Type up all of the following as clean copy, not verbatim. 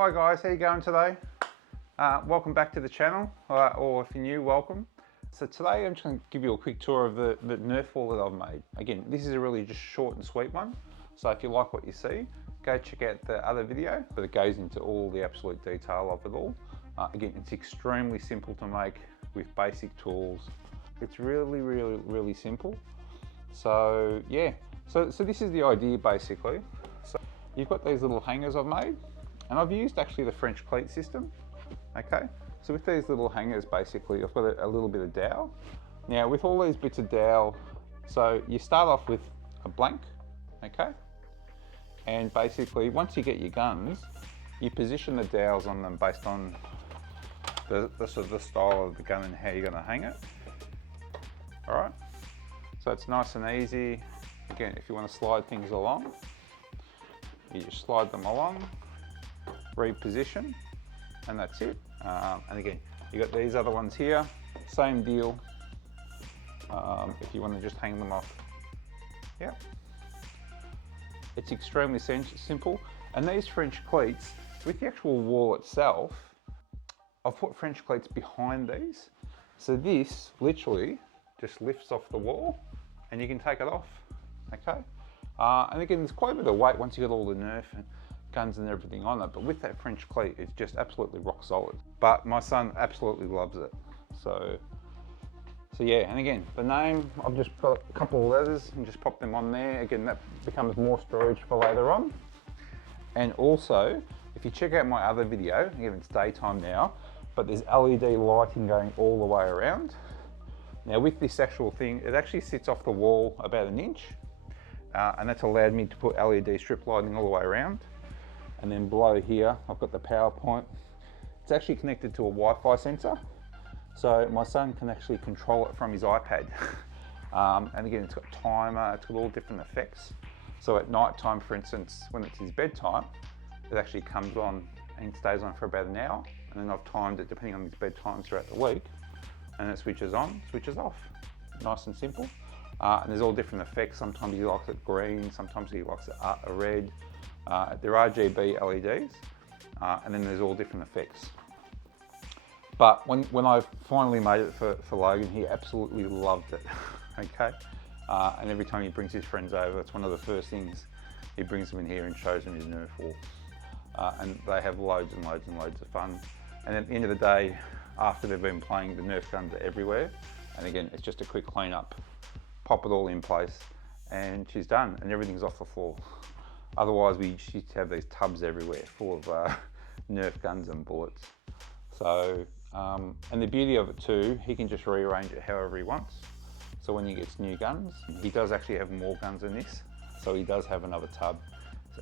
Hi guys, how you going today? Welcome back to the channel, or if you're new, welcome. So today I'm just going to give you a quick tour of the Nerf wall that I've made. Again, this is a really just short and sweet one. So if you like what you see, go check out the other video, but it goes into all the absolute detail of it all. Again, it's extremely simple to make with basic tools. It's really simple. So yeah, so this is the idea basically. So you've got these little hangers I've made, and I've used actually the French cleat system. Okay, so with these little hangers basically I've got a little bit of dowel. Now with all these bits of dowel, so you start off with a blank, okay, and basically once you get your guns, you position the dowels on them based on the sort of the style of the gun and how you're going to hang it. All right, so it's nice and easy. Again, if you want to slide things along, you just slide them along, reposition, and that's it. And again, you got these other ones here, same deal. If you want to just hang them off, yeah. It's extremely simple. And these French cleats, with the actual wall itself, I've put French cleats behind these. So this literally just lifts off the wall and you can take it off, okay? And again, there's quite a bit of weight once you get all the Nerf and guns and everything on it, but with that French cleat, it's just absolutely rock solid. But my son absolutely loves it. So yeah, and again, the name, I've just got a couple of letters and just pop them on there. Again, that becomes more storage for later on. And also, if you check out my other video, again, it's daytime now, but there's LED lighting going all the way around. Now with this actual thing, it actually sits off the wall about an inch, and that's allowed me to put LED strip lighting all the way around. And then below here, I've got the power point. It's actually connected to a Wi-Fi sensor, so my son can actually control it from his iPad. And again, it's got timer, it's got all different effects. So at night time, for instance, when it's his bedtime, it actually comes on and stays on for about an hour. And then I've timed it depending on his bedtime throughout the week. And it switches on, switches off. Nice and simple. And there's all different effects. Sometimes he likes it green, sometimes he likes it red. There are RGB LEDs, and then there's all different effects. But when I finally made it for Logan, he absolutely loved it, okay? And every time he brings his friends over, it's one of the first things he brings them in here and shows them his Nerf wall. And they have loads and loads of fun. And at the end of the day, after they've been playing, the Nerf guns are everywhere. And again, it's just a quick clean up, pop it all in place, and she's done, and everything's off the floor. Otherwise, we used to have these tubs everywhere full of Nerf guns and bullets. So, and the beauty of it too, he can just rearrange it however he wants. So when he gets new guns, he does actually have more guns than this. So he does have another tub,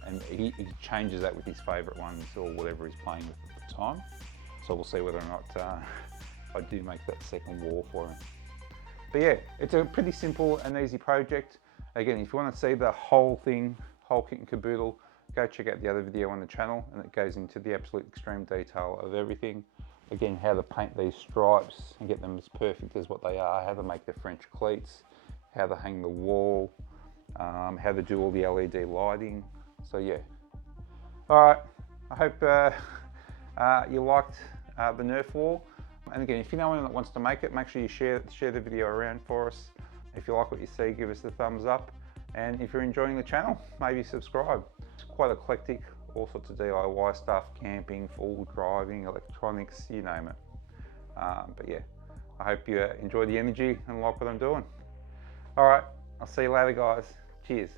and he changes that with his favourite ones or whatever he's playing with at the time. So we'll see whether or not I do make that second wall for him. But yeah, it's a pretty simple and easy project. Again, if you want to see the whole thing, whole kit and caboodle, go check out the other video on the channel, and it goes into the absolute extreme detail of everything. Again, how to paint these stripes and get them as perfect as what they are, how to make the French cleats, how to hang the wall, how to do all the LED lighting. So yeah. All right, I hope you liked the Nerf wall. And again, if you know anyone that wants to make it, make sure you share the video around for us. If you like what you see, give us the thumbs up. And if you're enjoying the channel, maybe subscribe. It's quite eclectic, all sorts of DIY stuff, camping, full driving, electronics, you name it. But yeah, I hope you enjoy the energy and like what I'm doing. All right, I'll see you later, guys. Cheers.